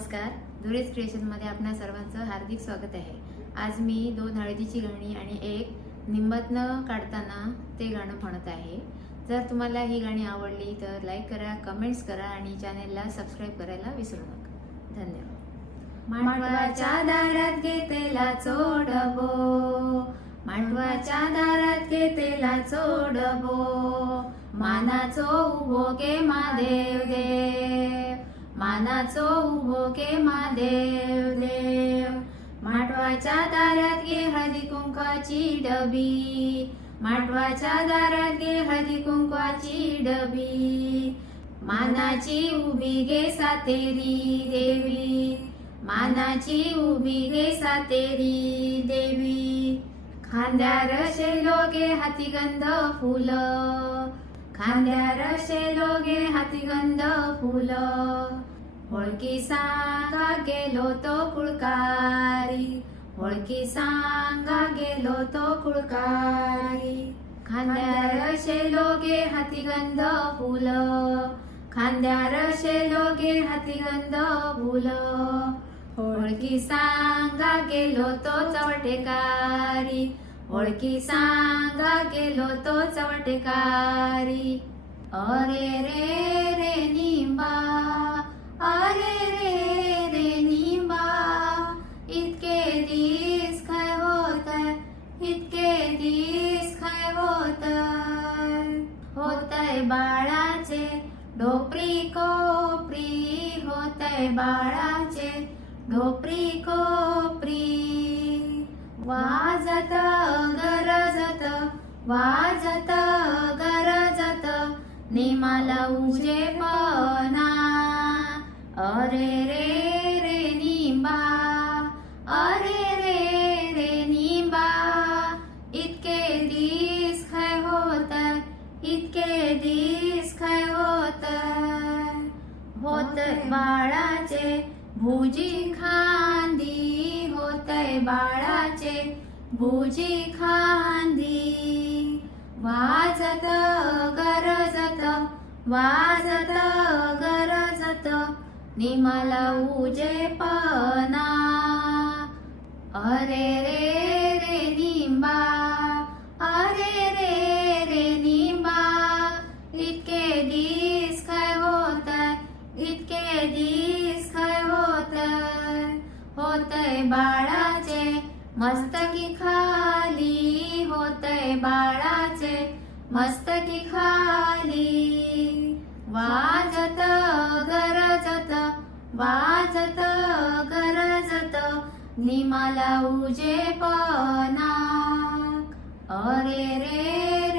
नमस्कार. धुरेज क्रिएशनमध्ये आपणा सर्वांचं हार्दिक स्वागत आहे. आज मी दोन हळदीची गाणी आणि एक निंबातनं काढताना ते गाणं म्हणत आहे. जर तुम्हाला ही गाणी आवडली तर लाईक करा कमेंट्स करा आणि चॅनेलला सबस्क्राईब करायला विसरू नका. धन्यवाद. मांडवाच्या दारात घेतेला चोडबो मांडवाच्या दारात घेतेला चोडबो मानाचो उभो गे महादेव देव मानाचो उभो के महादेव देव. माटवाच्या दारात घे हळदी कुंकाची डबी. माटवाच्या दारात घे हळदी कुंकाची डबी. मानाची उभी गे सातेरी देवी. मानाची उभी गे सातेरी देवी. खांद्यार शेलोगे हातीगंध फुलं. खांद्यार शेलोगे हातीगंध फुल. होळकी सांगा गेलो तो कुळकारी. होळकी सांगा गेलो तो कुळकारी. खांद्यार शेलोगे हातीगंध फुल. खांद्यार शेलोगे हातीगंध फुल. होळकी सांगा गेलो तो चवटेकारी. ओळखी सांगा गेलो तो चवटकारी. अरे रे रे निंबा अरे रे रे निंबा इतके दिस काय होत इतके दिस काय होत? होतय बाळाचे डोपरी कोपरी होतय बाळाचे डोपरी को वाजत गरजत नेमाला उजे पना अरे रे रे निंबा अरे रे रे निंबा. इतके दिस काय होत इतके दिस काय होत. होत बाळाचे भुजी खांदी होतय बाळाचे भुजी खांदी वाजत गरजत वाजत गरजत निमल उजे पना अरे रे रे निंबा अरे रे रे निंबा इतके दिस काय होत इतके दिस काय होत होतय बाळा मस्तकी खाली होतय बाळाचे. मस्तकी खाली वाजत गरजत वाजत गरजत निमाला उजे पना अरे रे